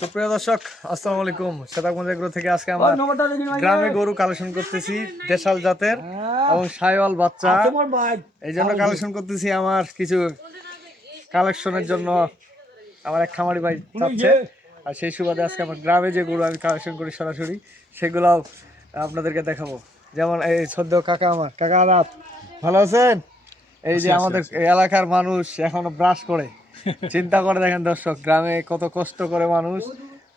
সুপ্রিয় দর্শক আসসালামু আলাইকুম। এগ্রো থেকে আজকে আমরা গ্রামে গরু কালেকশন করতেছি দেশাল জাতের এবং সাইওয়াল বাচ্চা। এই জন্য কালেকশন করতেছি আমার কিছু কালেকশনের জন্য। আমার এক খামারি ভাই চাচ্ছে। আর সেই সুবাদে আজকে আমার গ্রামে যে গরু আমি কালেকশন করি সরাসরি সেগুলাও আপনাদেরকে দেখাবো। যেমন এই সদ্য কাকা আমার। কাকা আদাব ভালো আছেন? এই যে আমাদের এলাকার মানুষ এখনও ব্রাশ করে। চিন্তা করে দেখেন দর্শক গ্রামে কত কষ্ট করে মানুষ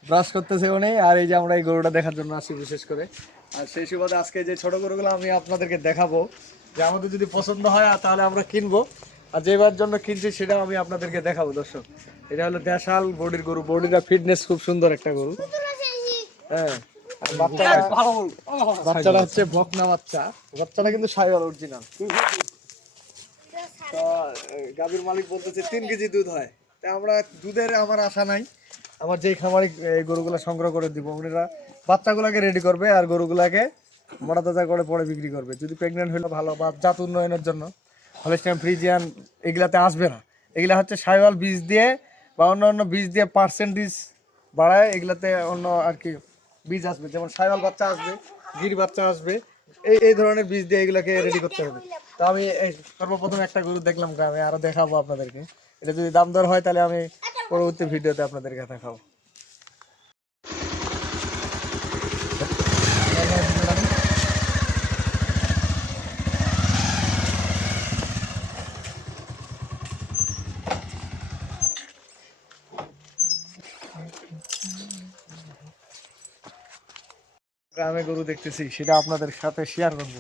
ব্রাশ করতেছে উনি আর এই যে আমরা এই গরুটা দেখার জন্য আসি বিশেষ করে। আর সেই সুবাদে আজকে যে ছোট গরুগুলো আমি আপনাদেরকে দেখাবো যে আমাদের যদি পছন্দ হয় আর তাহলে আমরা কিনবো। আর যেবার জন্য কিনছি সেটা আমি আপনাদেরকে দেখাবো দর্শক। এটা হলো দেশাল বডির গরু বডিটা ফিটনেস খুব সুন্দর একটা গরু। হ্যাঁ আর বাচ্চাটা বাচ্চাটা হচ্ছে বকনা বাচ্চা। বাচ্চাটা কিন্তু সাইওয়াল অরিজিনাল তো গাভীর মালিক বলতেছে তিন কেজি দুধ হয়। তা আমরা দুধের আমার আশা নাই। আমার যেই খামারি গরুগুলো সংগ্রহ করে দিব, উনিরা বাচ্চাগুলোকে রেডি করবে আর গরুগুলাকে মোটা তাজা করে পরে বিক্রি করবে। যদি প্রেগনেন্ট হলে ভালো, বা জাত উন্নয়নের জন্য। হলিস্টাইন, ফ্রিজিয়ান, এগুলাতে আসবে না। এগুলা হচ্ছে সাইওয়াল বীজ দিয়ে বা অন্য অন্য বীজ দিয়ে পার্সেন্টেজ বাড়ায়। এগুলাতে অন্য আর কি বীজ আসবে। যেমন সাইওয়াল বাচ্চা আসবে, গির বাচ্চা আসবে। এই এই ধরনের বীজ দিয়ে এগুলাকে রেডি করতে হবে। তো আমি সর্বপ্রথম একটা গরু দেখলাম গ্রামে আরও দেখাবো আপনাদেরকে। এটা যদি দাম দর হয় তাহলে আমি পরবর্তী ভিডিওতে আপনাদেরকে দেখাবো। গ্রামে গরু দেখতেছি সেটা আপনাদের সাথে শেয়ার করব।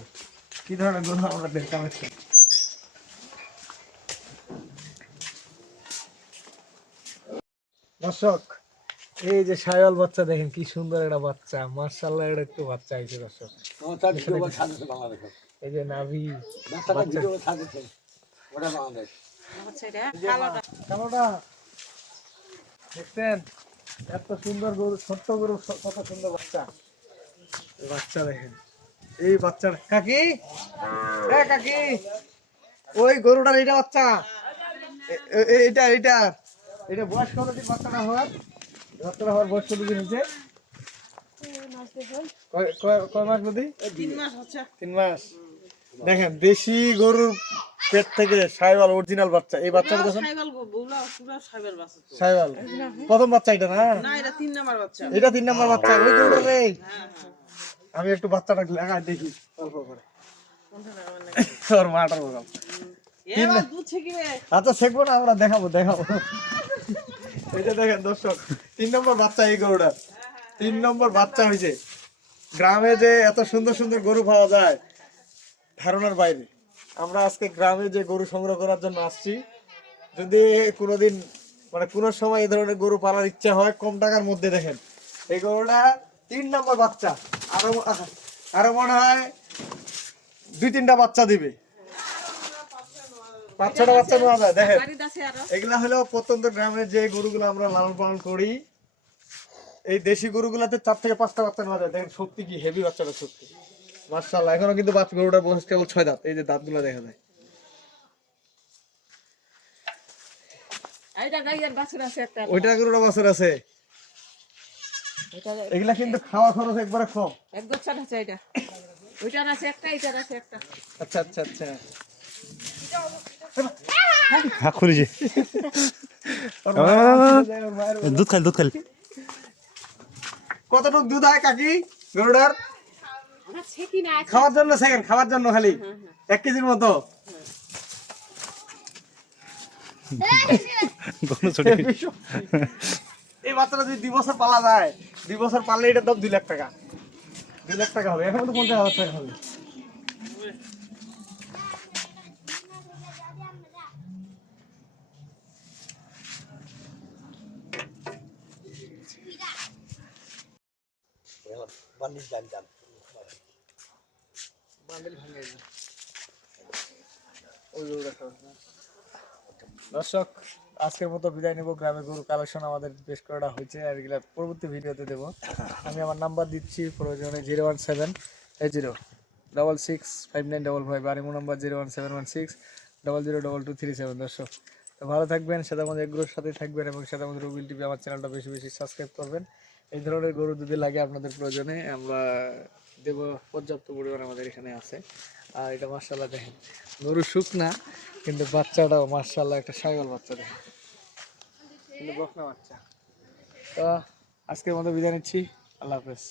কি ধরনের গরু আমাদের কালেকশন দর্শক এই যে সায়াল বাচ্চা দেখেন কি সুন্দর একটা বাচ্চা। মার্শাল্লাহ এটা একটু বাচ্চা হয়েছে দর্শক। এই যে নাভি কালোটা। দেখছেন? এত সুন্দর গরু ছোট্ট গরু কত সুন্দর বাচ্চা। বাচ্চা দেখেন। এই বাচ্চার কাকি? এ কাকি ওই গরুটার এইটা বাচ্চা। এ- এ- এ- এইটা এইটা। এটা বয়স কত দিন বাচ্চাটা হওয়ার? বাচ্চাটা হওয়ার বয়স কত দিন হয়েছে? কয়- মাস বুদ্ধি তিন মাস দেখেন দেশি গরুর পেট থেকে সাইওয়াল অরিজিনাল বাচ্চা। এই বাচ্চাটা দেখেন। সাইওয়াল প্রথম বাচ্চা এটা না? এটা তিন নম্বর বাচ্চা। ওই গরুটা রে আমি একটু বাচ্চাটা লাগাই দেখি অল্প করে। তোর মাটার বললাম আচ্ছা শেখবো না আমরা দেখাবো দেখাবো। এটা দেখেন দর্শক তিন নম্বর বাচ্চা এই গরুটার তিন নম্বর বাচ্চা হয়েছে গ্রামে যে এত সুন্দর সুন্দর গরু পাওয়া যায় ধারণার বাইরে। আমরা আজকে গ্রামে যে গরু সংগ্রহ করার জন্য আসছি যদি কোনোদিন মানে কোনো সময় এই ধরনের গরু পালার ইচ্ছা হয় কম টাকার মধ্যে দেখেন। এই গরুটা তিন নম্বর বাচ্চা। আরও আরও মনে হয় দুই তিনটা বাচ্চা দিবে। পাঁচ ছটা বাচ্চা নেওয়া যায় দেখেন। এগুলা হলো প্রত্যন্ত গ্রামের যে গরুগুলো আমরা লালন পালন করি এই দেশি গরুগুলাতে চার থেকে পাঁচটা বাচ্চা নেওয়া যায়। দেখেন সত্যি কি হেভি বাচ্চাটা সত্যি। মার্শাল্লাহ এখনও কিন্তু বাচ্চা গরুটার বয়স কেবল ছয় দাঁত। এই যে দাঁতগুলো দেখা যায়। ওইটা গরুটা বছর আছে। এগুলা কিন্তু খাওয়া খরচ একবারে কম। আচ্ছা আচ্ছা আচ্ছা। হ্যাঁ খুলেছি ওর মায়ের- ওর মায়ের দুধ খালি দুধ খালি কতটুক দুধ হয় কাকি গরুটার? খাওয়ার জন্য সেকেন্ড খাওয়ার জন্য খালি। এক কেজির মতো। বাচ্চাটা যদি দুই বছর পালা যায়, দুই বছর পারলে এটার দাম দুই লাখ টাকা দুই লাখ টাকা হবে, এখন তো পঞ্চাশ হাজার টাকা হবে। দর্শক আজকের মতো বিদায় নেব। গ্রামে গরু কালেকশন আমাদের বেশ করাটা হয়েছে। আর এগুলা পরবর্তী ভিডিওতে দেবো। আমি আমার নাম্বার দিচ্ছি প্রয়োজনে zero one seven eight zero double six five nine double five আর imo number zero one seven one six double zero double two three seven দর্শক, তো ভালো থাকবেন সাথে আমাদের এগুলোর সাথে থাকবেন এবং সাথে আমাদের রুবিল টিভি আমার চ্যানেলটা বেশি বেশি সাবস্ক্রাইব করবেন। এই ধরনের গরু যদি লাগে আপনাদের প্রয়োজনে, আমরা দেব পর্যাপ্ত পরিমাণ আমাদের এখানে আছে। আর এটা মার্শাল্লাহ দেখেন গরু শুকনা কিন্তু বাচ্চাটাও মার্শাল্লাহ একটা সাগল বাচ্চা দেখেন। কিন্তু বকনা বাচ্চা। তো আজকের মতো বিদায় নিচ্ছি আল্লাহ হাফেজ।